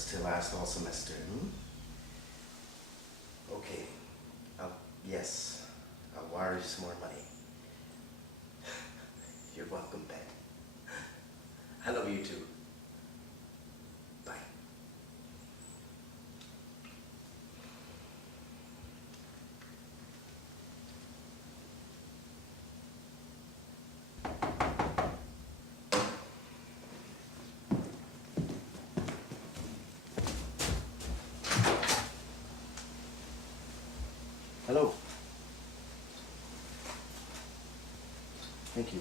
us to last all semester. Okay. Yes, I'll wire you some more money. You're welcome, Ben. I love you too. Bye. Hello. Thank you.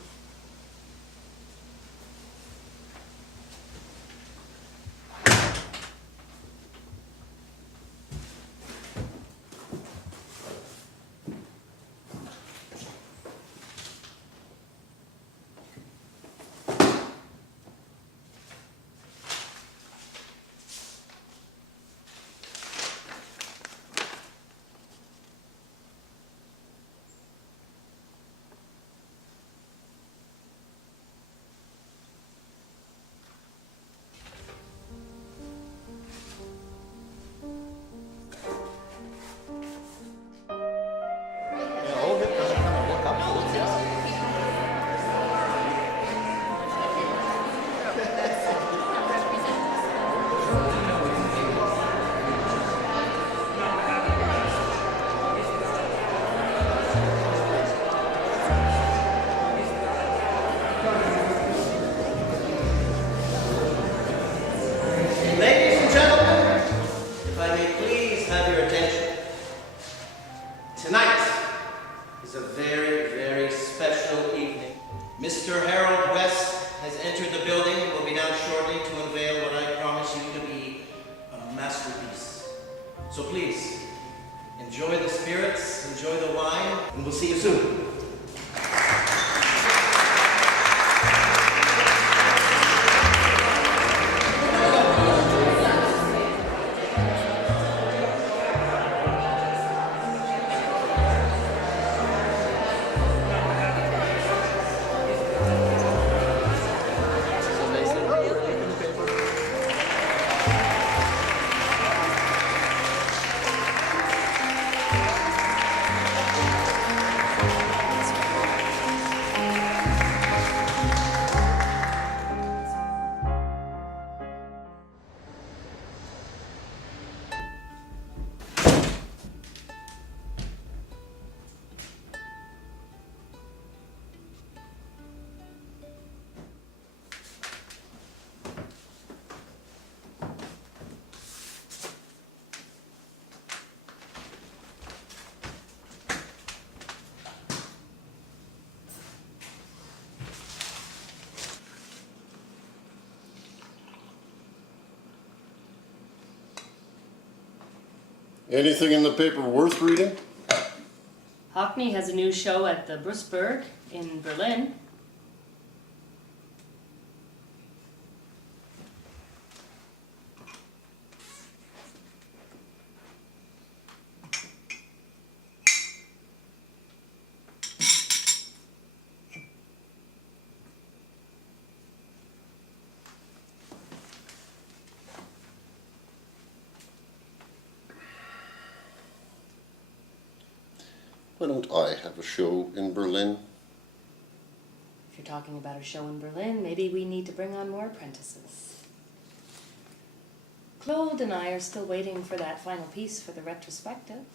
So please, enjoy the spirits, enjoy the wine, and we'll see you soon. Anything in the paper worth reading? Hockney has a new show at the Brusberg in Berlin. Why don't I have a show in Berlin? If you're talking about a show in Berlin, maybe we need to bring on more apprentices. Claude and I are still waiting for that final piece for the retrospective.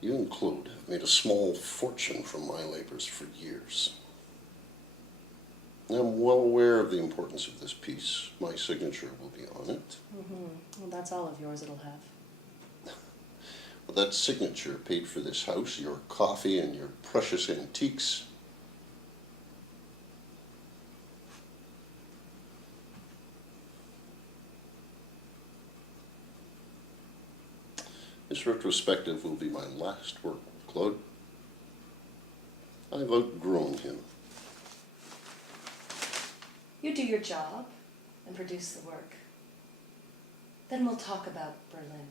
You and Claude have made a small fortune from my labors for years. I'm well aware of the importance of this piece. My signature will be on it. Well, that's all of yours it'll have. Well, that signature paid for this house, your coffee, and your precious antiques. This retrospective will be my last work with Claude. I've outgrown him. You do your job and produce the work. Then we'll talk about Berlin.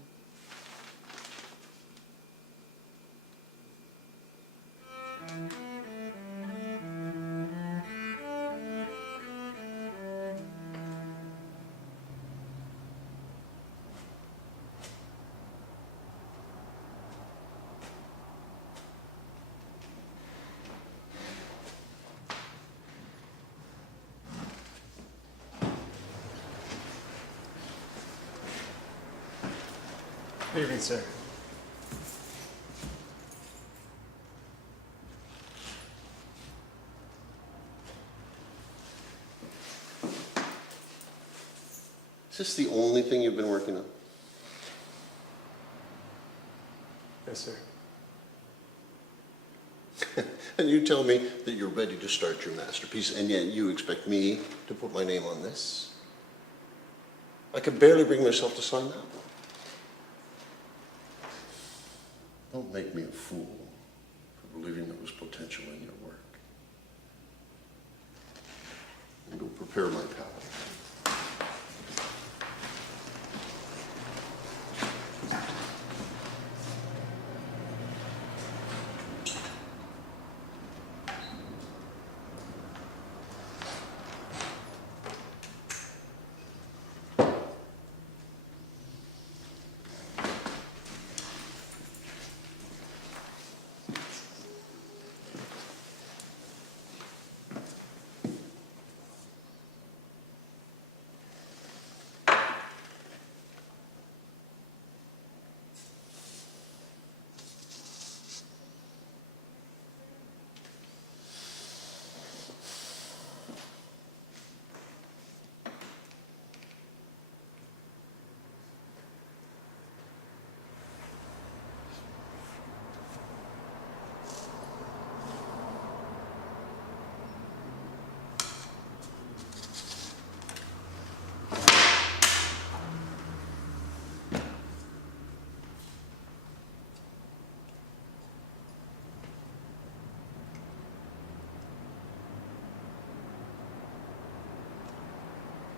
Good evening, sir. Is this the only thing you've been working on? Yes, sir. And you tell me that you're ready to start your masterpiece, and yet you expect me to put my name on this? I could barely bring myself to sign that one. Don't make me a fool for believing there was potential in your work. And go prepare my palette.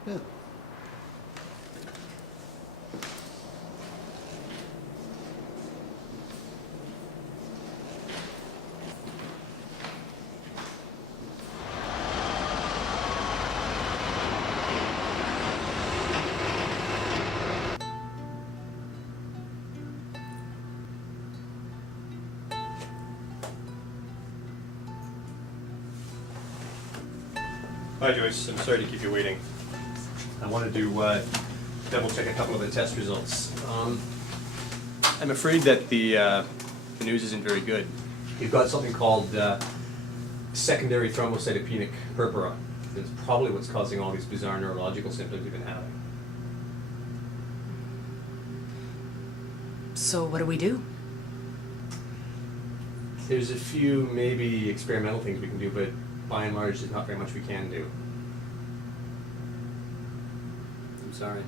Yeah. Hi, Joyce. I'm sorry to keep you waiting. I wanted to double check a couple of the test results. I'm afraid that the news isn't very good. You've got something called secondary thrombocytopenic purpura. That's probably what's causing all these bizarre neurological symptoms you've been having. So what do we do? There's a few maybe experimental things we can do, but by and large, there's not very much we can do. I'm sorry.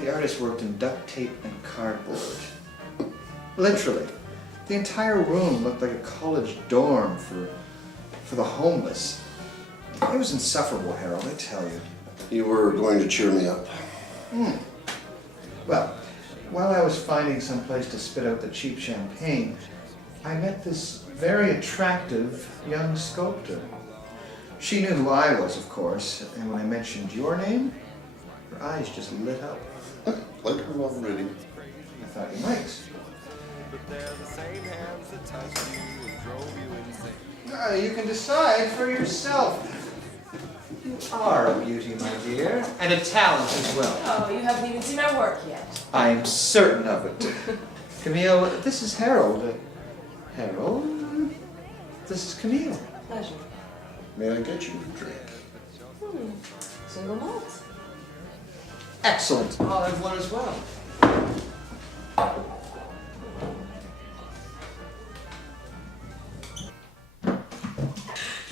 The artist worked in duct tape and cardboard. Literally. The entire room looked like a college dorm for the homeless. It was insufferable, Harold, I tell you. You were going to cheer me up. Well, while I was finding some place to spit out the cheap champagne, I met this very attractive young sculptor. She knew who I was, of course, and when I mentioned your name, her eyes just lit up. Like her already. I thought you might. You can decide for yourself. You are a beauty, my dear, and a talent as well. Oh, you haven't even seen my work yet. I am certain of it. Camille, this is Harold. Harold, this is Camille. Pleasure. May I get you a drink? Single malt. Excellent. I'll have one as well.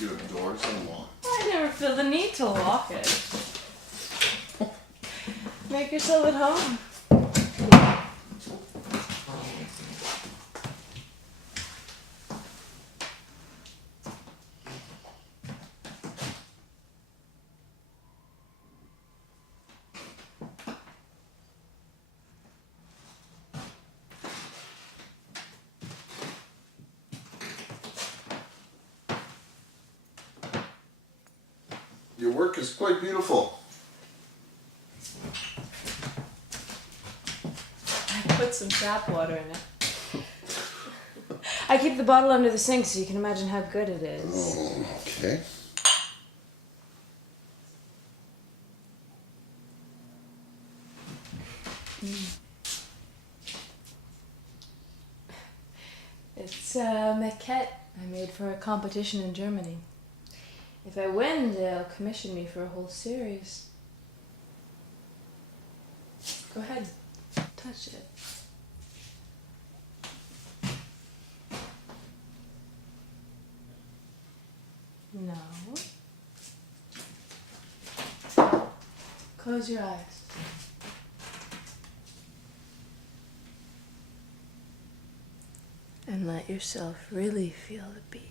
Your door's unlocked. I never feel the need to lock it. Make yourself at home. Your work is quite beautiful. I put some tap water in it. I keep the bottle under the sink so you can imagine how good it is. Oh, okay. It's a maquette I made for a competition in Germany. If I win, they'll commission me for a whole series. Go ahead, touch it. No. Close your eyes. And let yourself really feel the peace.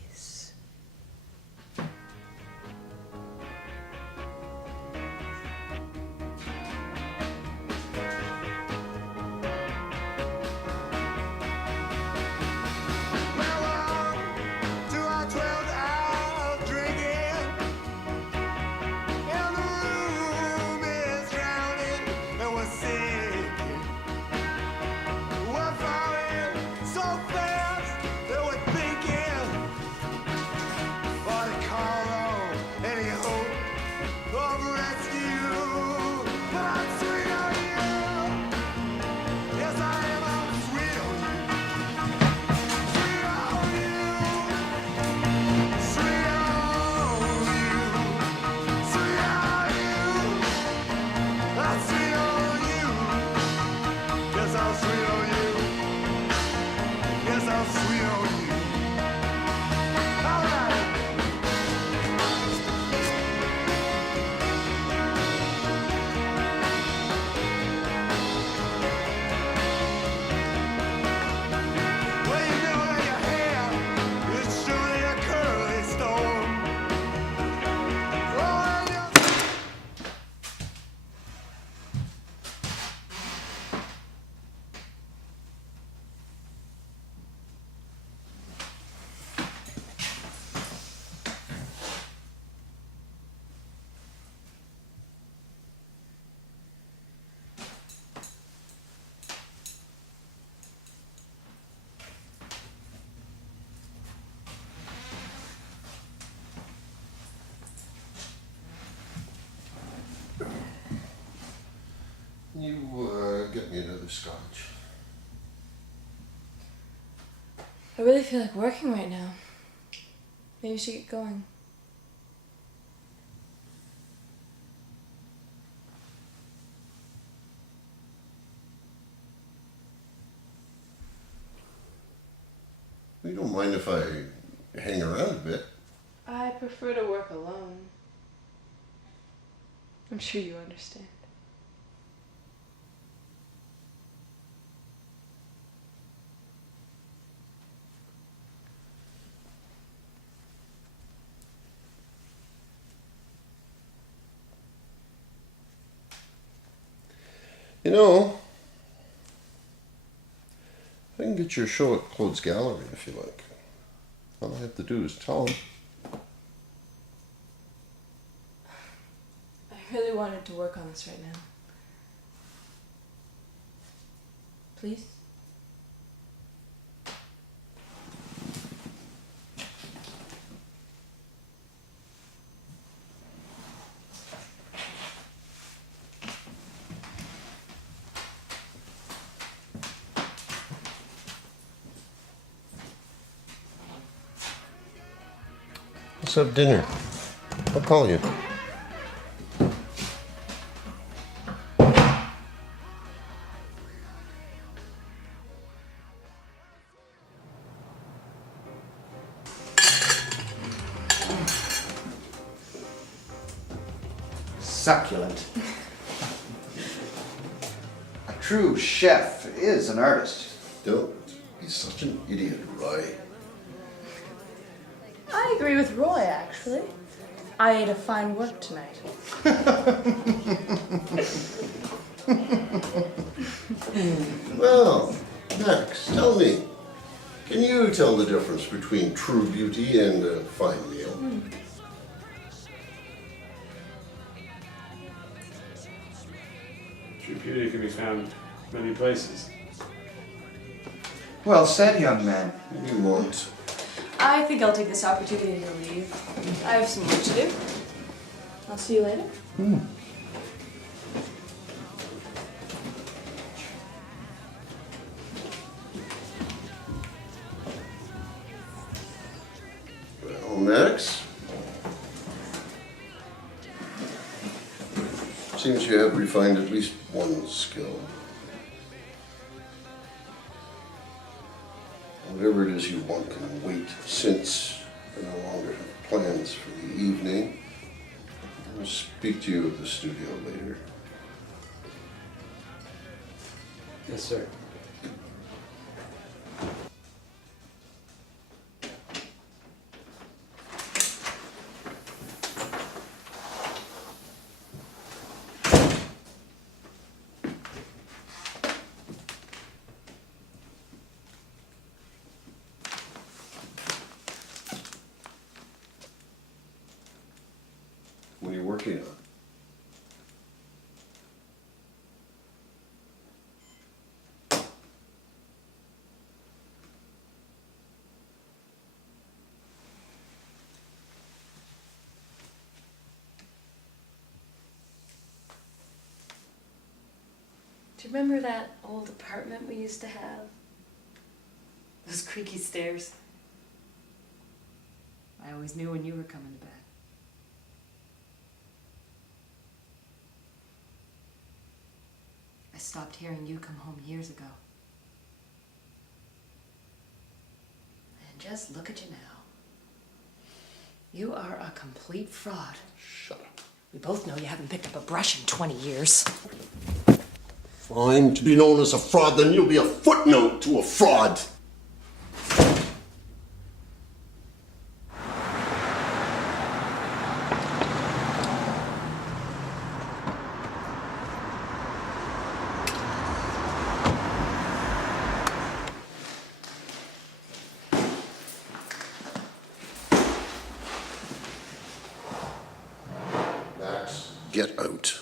You get me another scotch. I really feel like working right now. Maybe we should get going. You don't mind if I hang around a bit? I prefer to work alone. I'm sure you understand. You know, I can get your show at Claude's Gallery if you like. All I have to do is tell him. I really wanted to work on this right now. Please? Let's have dinner. I'll call you. Succulent. true chef is an artist. Don't be such an idiot, Roy. I agree with Roy, actually. I ate a fine work tonight. Well, Max, tell me, can you tell the difference between true beauty and a fine meal? True beauty can be found many places. Well said, young man. You won't. I think I'll take this opportunity to leave. I have some work to do. I'll see you later. Well, Max, seems you have refined at least one skill. Whatever it is you want can wait, since I no longer have plans for the evening. I'll speak to you at the studio later. Yes, sir. What are you working on? Do you remember that old apartment we used to have? Those creaky stairs. I always knew when you were coming back. I stopped hearing you come home years ago. And just look at you now. You are a complete fraud. Shut up. We both know you haven't picked up a brush in 20 years. Fine, to be known as a fraud, then you'll be a footnote to a fraud. Max, get out.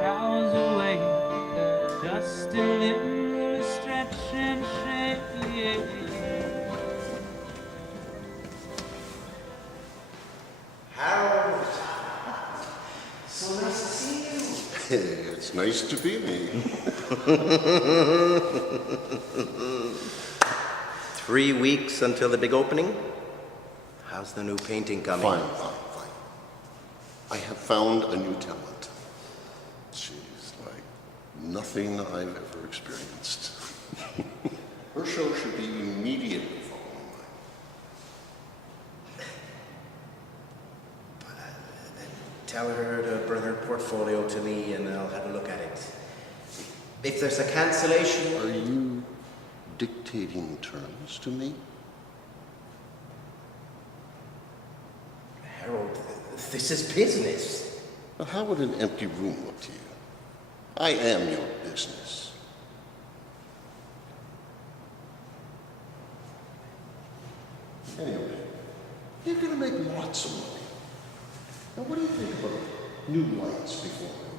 Hours away, just a little stretch and shake. Harold, so nice to see you. It's nice to be me. 3 weeks until the big opening. How's the new painting coming? Fine. I have found a new talent. She's like nothing I've ever experienced. Her show should be immediately following mine. Tell her to bring her portfolio to me and I'll have a look at it. If there's a cancellation... Are you dictating terms to me? Harold, this is business. Now, how would an empty room look to you? I am your business. You're gonna make lots of money. Now, what do you think about new lights before airplane?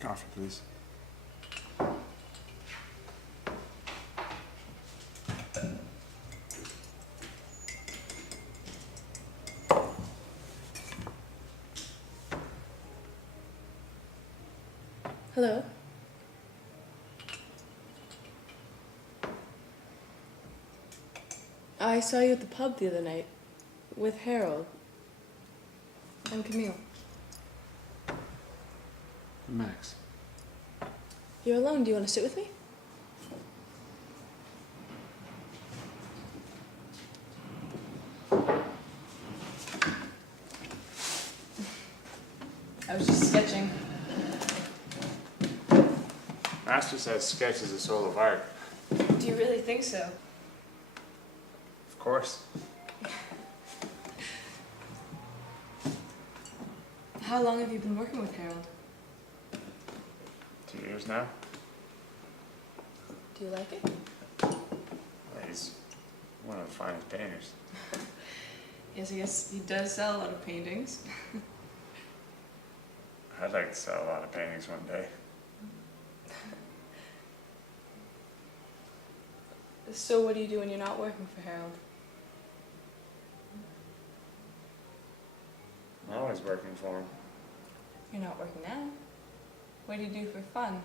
Coffee, please. Hello? I saw you at the pub the other night with Harold. I'm Camille. Max. You're alone. Do you want to sit with me? I was just sketching. Master says sketch is a soul of art. Do you really think so? Of course. How long have you been working with Harold? 2 years now. Do you like it? Yeah, he's one of the finest painters. Yes, I guess he does sell a lot of paintings. I'd like to sell a lot of paintings one day. So what do you do when you're not working for Harold? I'm always working for him. You're not working now. What do you do for fun?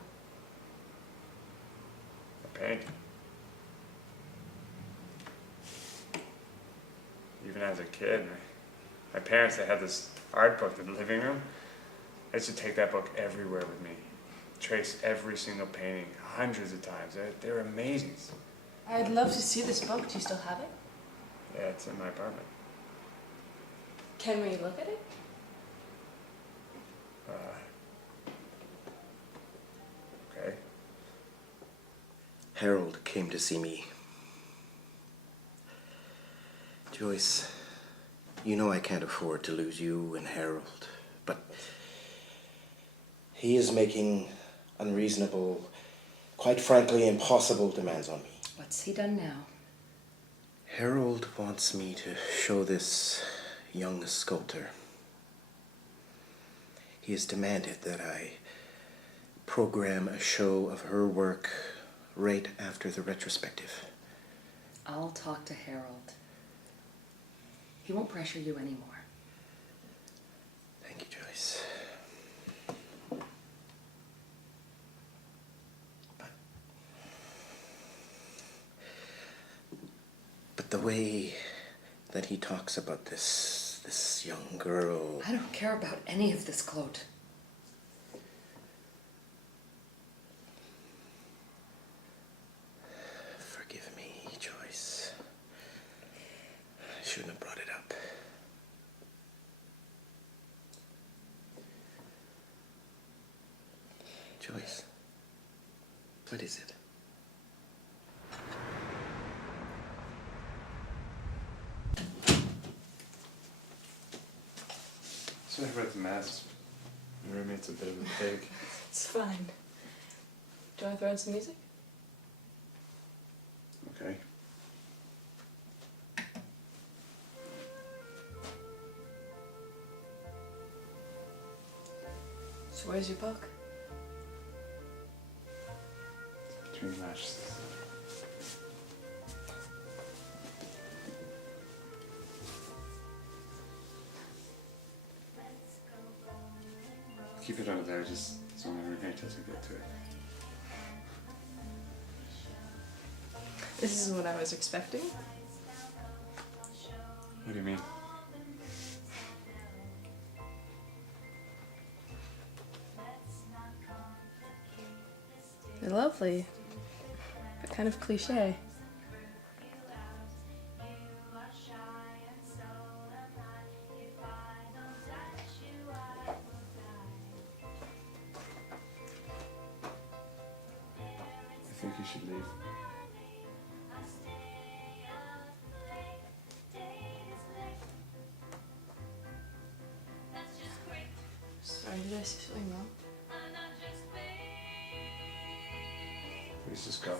I paint. Even as a kid, my parents, they had this art book in the living room. I used to take that book everywhere with me. Trace every single painting hundreds of times. They're amazing. I'd love to see this book. Do you still have it? Yeah, it's in my apartment. Can we look at it? Okay. Harold came to see me. Joyce, you know I can't afford to lose you and Harold, but he is making unreasonable, quite frankly impossible demands on me. What's he done now? Harold wants me to show this young sculptor. He has demanded that I program a show of her work right after the retrospective. I'll talk to Harold. He won't pressure you anymore. Thank you, Joyce. But the way that he talks about this young girl... I don't care about any of this, Claude. Forgive me, Joyce. I shouldn't have brought it up. Joyce, what is it? Sorry about the mess. My roommate's a bit of a pig. It's fine. Do you want to throw in some music? Okay. So where's your book? Between the mattresses. Keep it out there just so my roommate doesn't get to it. This is what I was expecting. What do you mean? They're lovely, but kind of cliche. I think you should leave. did I say something wrong? Please just go.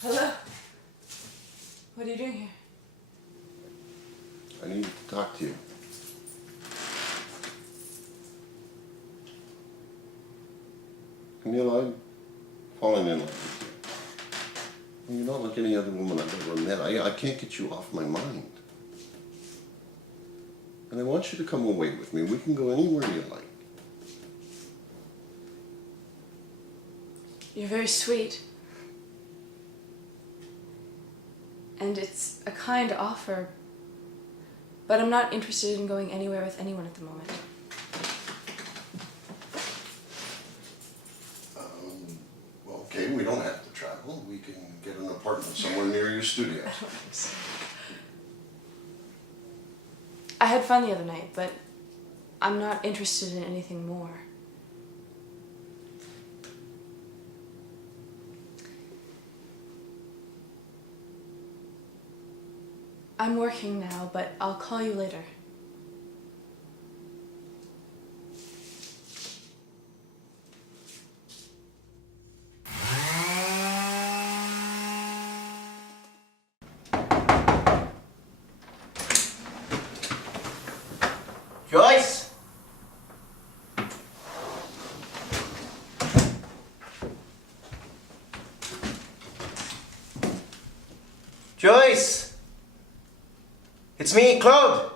Hello? What are you doing here? I need to talk to you. Camille, I'm falling in love with you. You're not like any other woman I've ever met. I can't get you off my mind. And I want you to come away with me. We can go anywhere you like. You're very sweet. And it's a kind offer, but I'm not interested in going anywhere with anyone at the moment. Okay, we don't have to travel. We can get an apartment somewhere near your studio. I don't think so. I had fun the other night, but I'm not interested in anything more. I'm working now, but I'll call you later. Joyce? Joyce? It's me, Claude.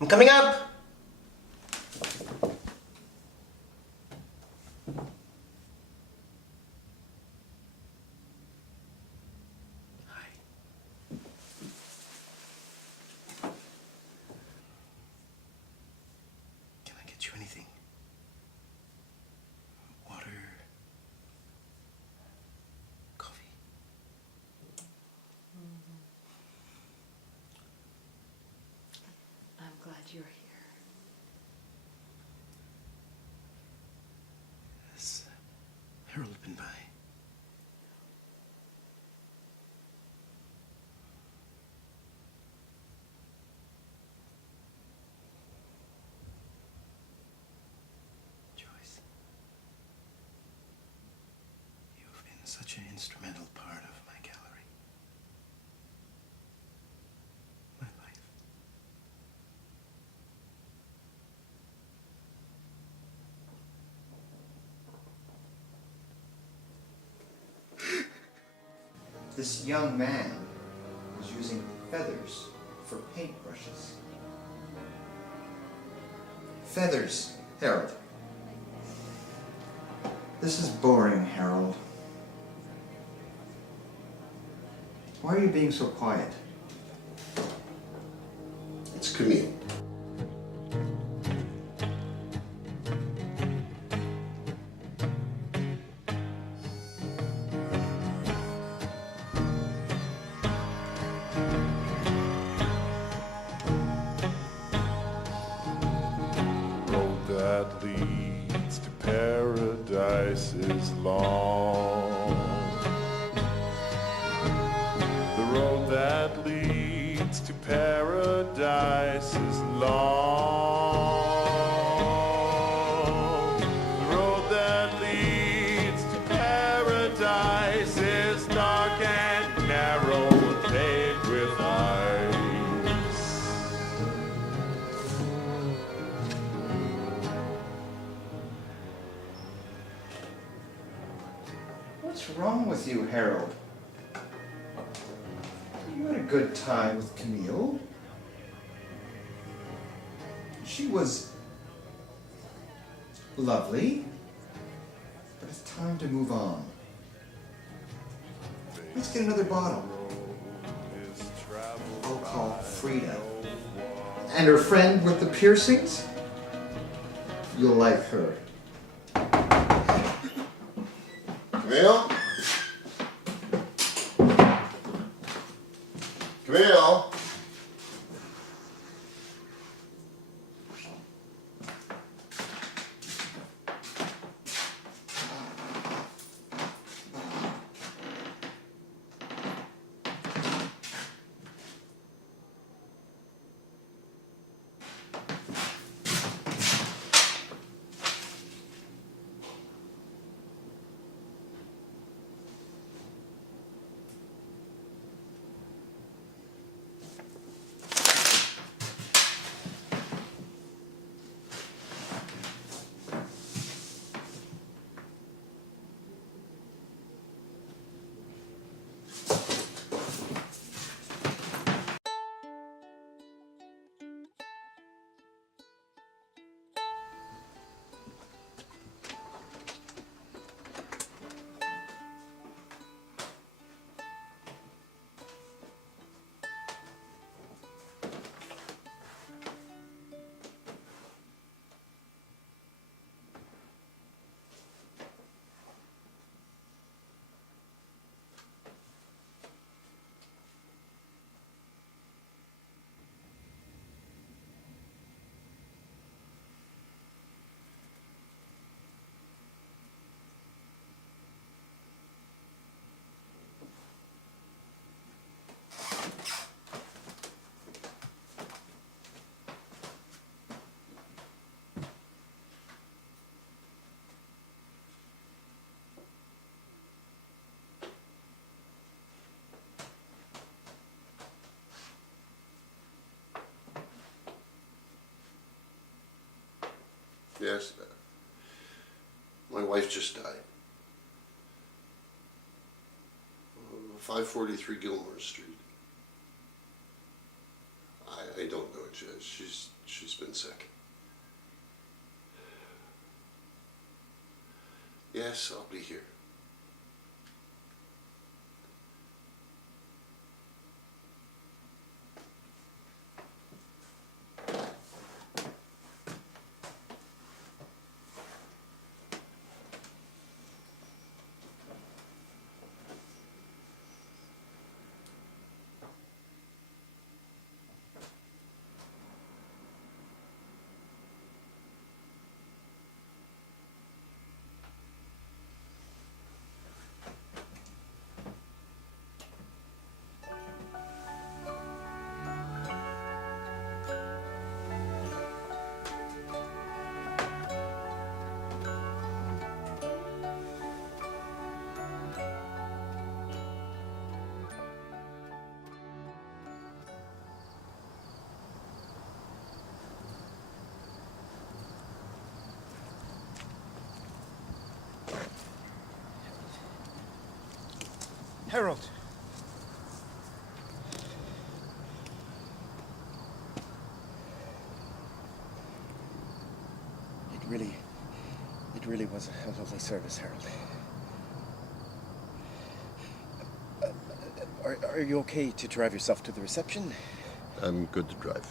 I'm coming up. Hi. Can I get you anything? Water? Coffee? I'm glad you're here. Has Harold been by? Joyce, you've been such an instrumental part of my gallery. My life. This young man was using feathers for paintbrushes. Feathers, Harold. This is boring, Harold. Why are you being so quiet? It's Camille. Road that leads to paradise is long. The road that leads to paradise is long. The road that leads to paradise is dark and narrow, paved with ice. What's wrong with you, Harold? You had a good time with Camille. She was lovely, but it's time to move on. Let's get another bottle. I'll call Frida. And her friend with the piercings? You'll like her. Camille? Camille? Yes. My wife just died. 543 Gilmore Street. I don't know. She's been sick. Yes, I'll be here. Harold, It really was a lovely service, Harold. Are you okay to drive yourself to the reception? I'm good to drive.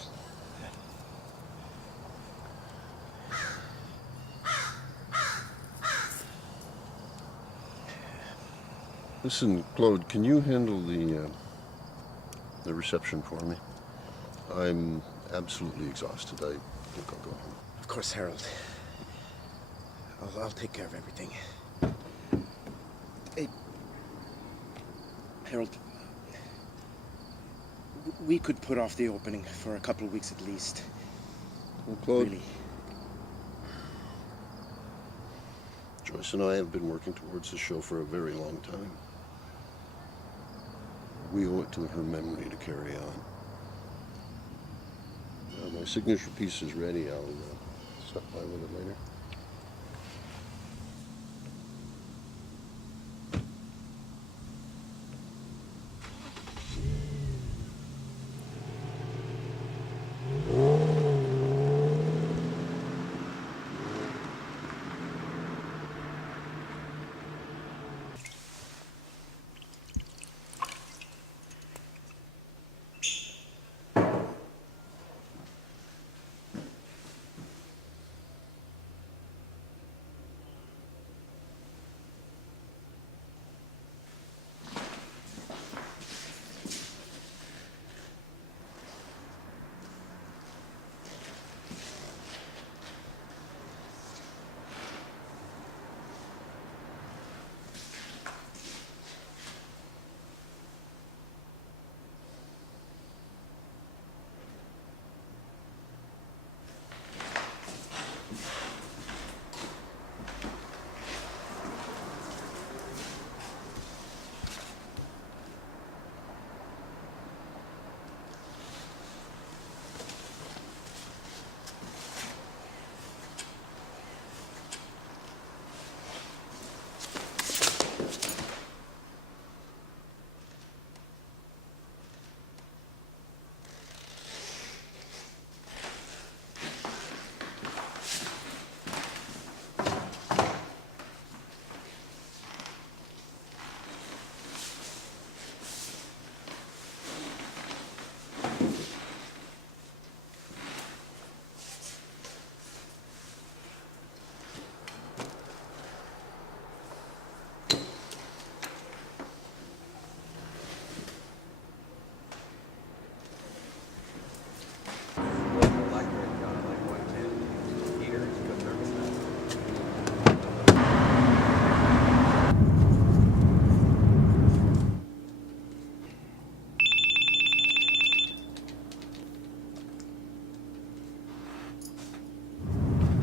Listen, Claude, can you handle the reception for me? I'm absolutely exhausted. I think I'll go home. Of course, Harold. I'll take care of everything. Hey, Harold, we could put off the opening for a couple of weeks at least. Well, Claude, Really. Joyce and I have been working towards this show for a very long time. We owe it to her memory to carry on. My signature piece is ready. I'll stop by with it later.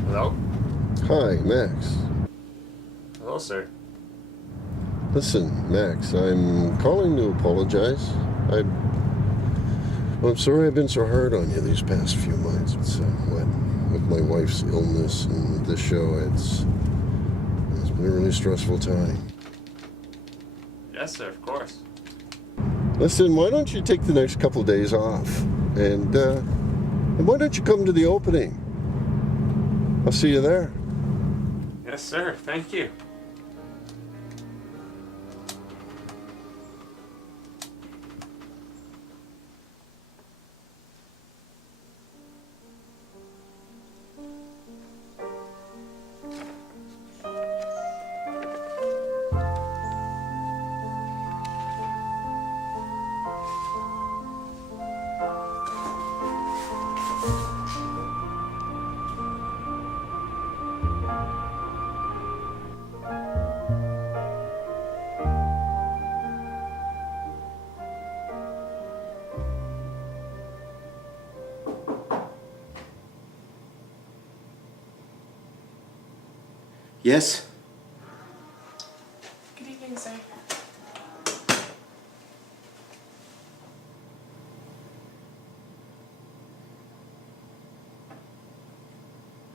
Hello? Hi, Max. Hello, sir. Listen, Max, I'm calling to apologize. I'm sorry I've been so hard on you these past few months. With my wife's illness and this show, it's been a really stressful time. Yes, sir, of course. Listen, why don't you take the next couple of days off? And why don't you come to the opening? I'll see you there. Yes, sir, thank you. Yes? Good evening, sir.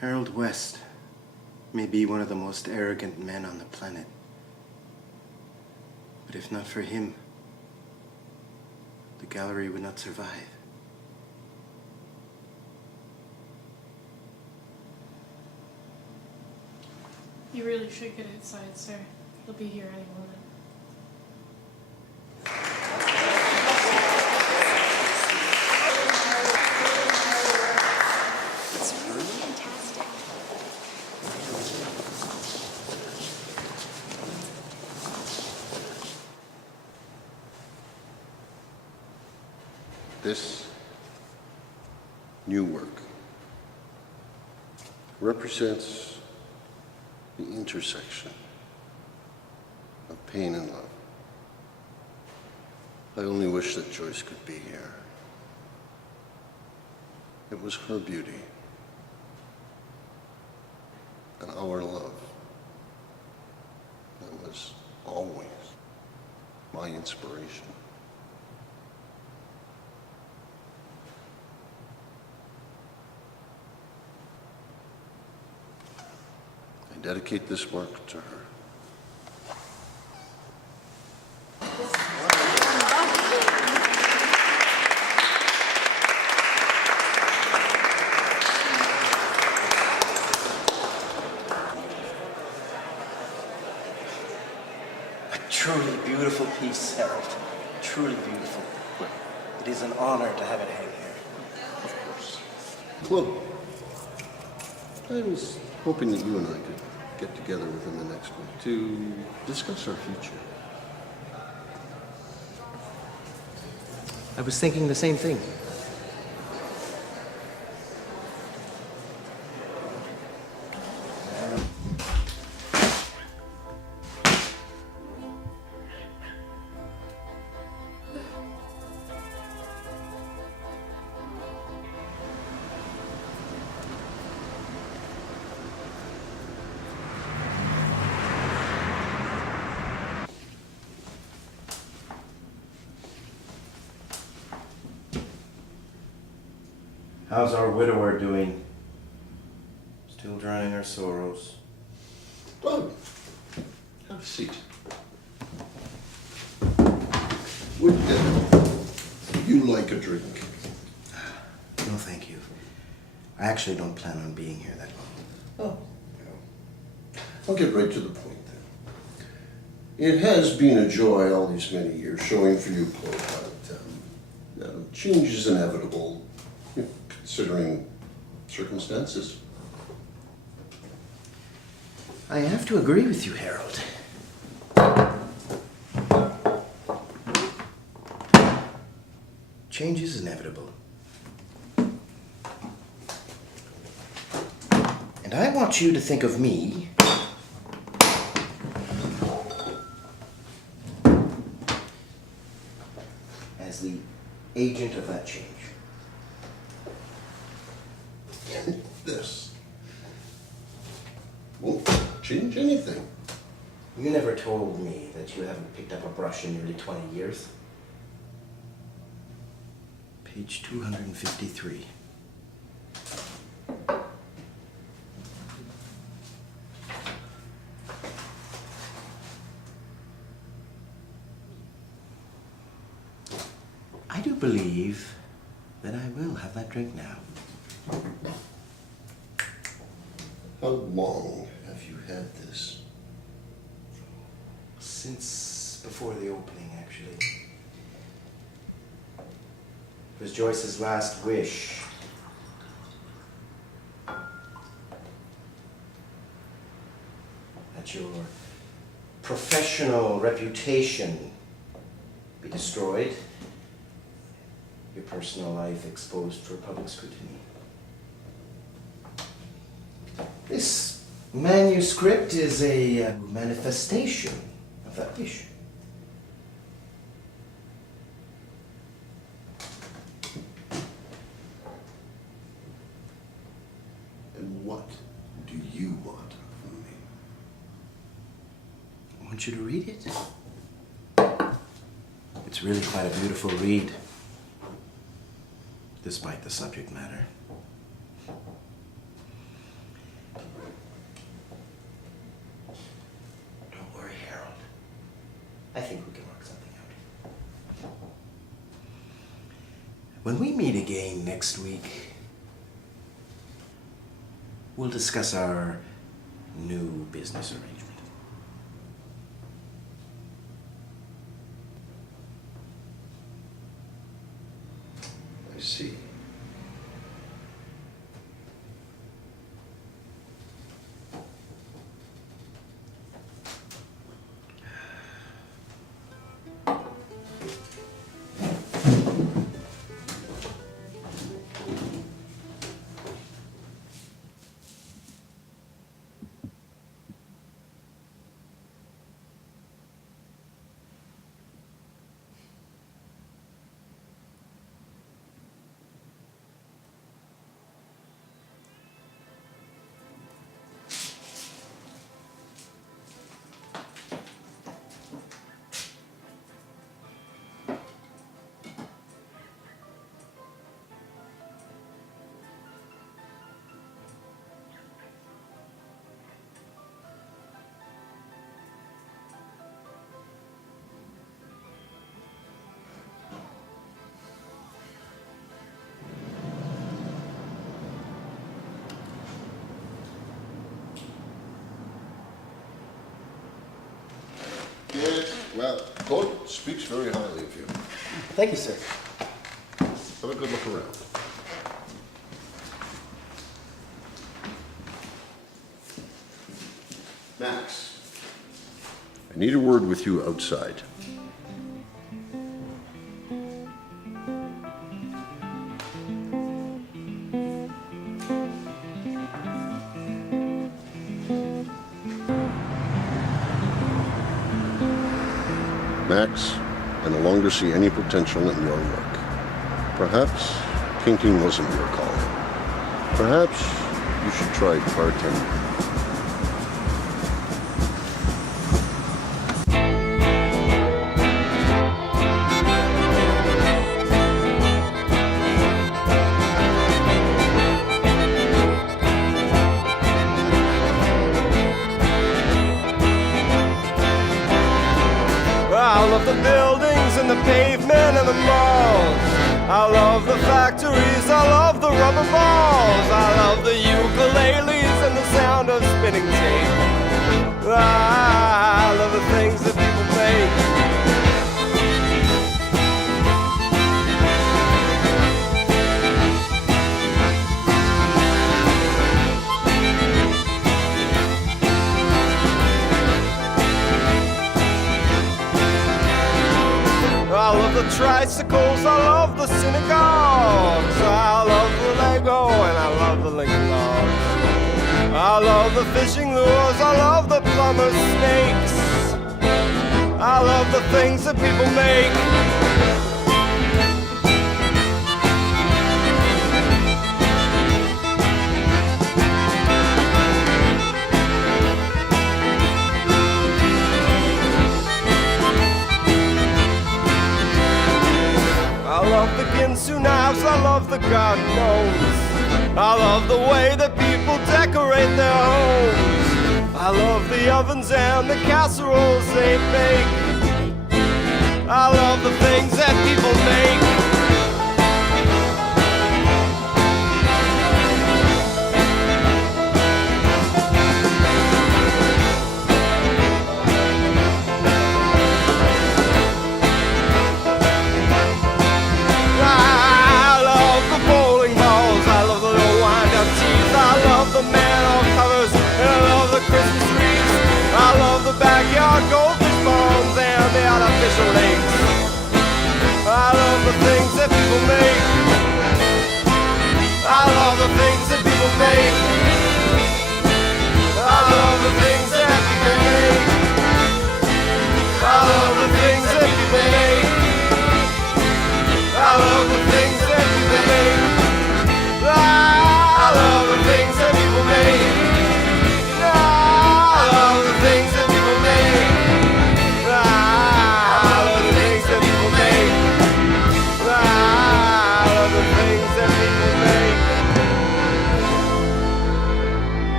Harold West may be one of the most arrogant men on the planet. But if not for him, the gallery would not survive. You really should get outside, sir. They'll be here any moment. It's really fantastic. This new work represents the intersection of pain and love. I only wish that Joyce could be here. It was her beauty and our love that was always my inspiration. I dedicate this work to her. A truly beautiful piece, Harold. Truly beautiful. It is an honor to have it hang here. Of course. Well, I was hoping that you and I could get together within the next week to discuss our future. I was thinking the same thing. How's our widower doing? Still drying her sorrows. Oh, have a seat. Would you like a drink? No, thank you. I actually don't plan on being here that long. Oh, yeah. I'll get right to the point then. It has been a joy all these many years showing for you, Chloe, but change is inevitable, considering circumstances. I have to agree with you, Harold. Change is inevitable. And I want you to think of me as the agent of that change. This won't change anything. You never told me that you haven't picked up a brush in nearly 20 years. Page 253. I do believe that I will have that drink now. How long have you had this? Since before the opening, actually. It was Joyce's last wish. That your professional reputation be destroyed, your personal life exposed for public scrutiny. This manuscript is a manifestation of that wish. And what do you want from me? I want you to read it. It's really quite a beautiful read, despite the subject matter. Don't worry, Harold. I think we can work something out. When we meet again next week, we'll discuss our new business arrangement. I see. Yes, well, Claude speaks very highly of you. Thank you, sir. Have a good look around. Max, I need a word with you outside. Max, I no longer see any potential in your work. Perhaps painting wasn't your calling. Perhaps you should try bartending. I love the buildings and the pavement and the malls. I love the factories, I love the rubber balls. I love the ukuleles and the sound of spinning tape. I love the things that people make. I love the tricycles, I love the synagogues, I love the Lego and I love the Lincoln Logs. I love the fishing lures, I love the plumber's snakes. I love the things that people make. I love the Ginsu knives, I love the garden gnomes. I love the way that people decorate their homes. I love the ovens and the casseroles they bake. I love the things that people make. Christmas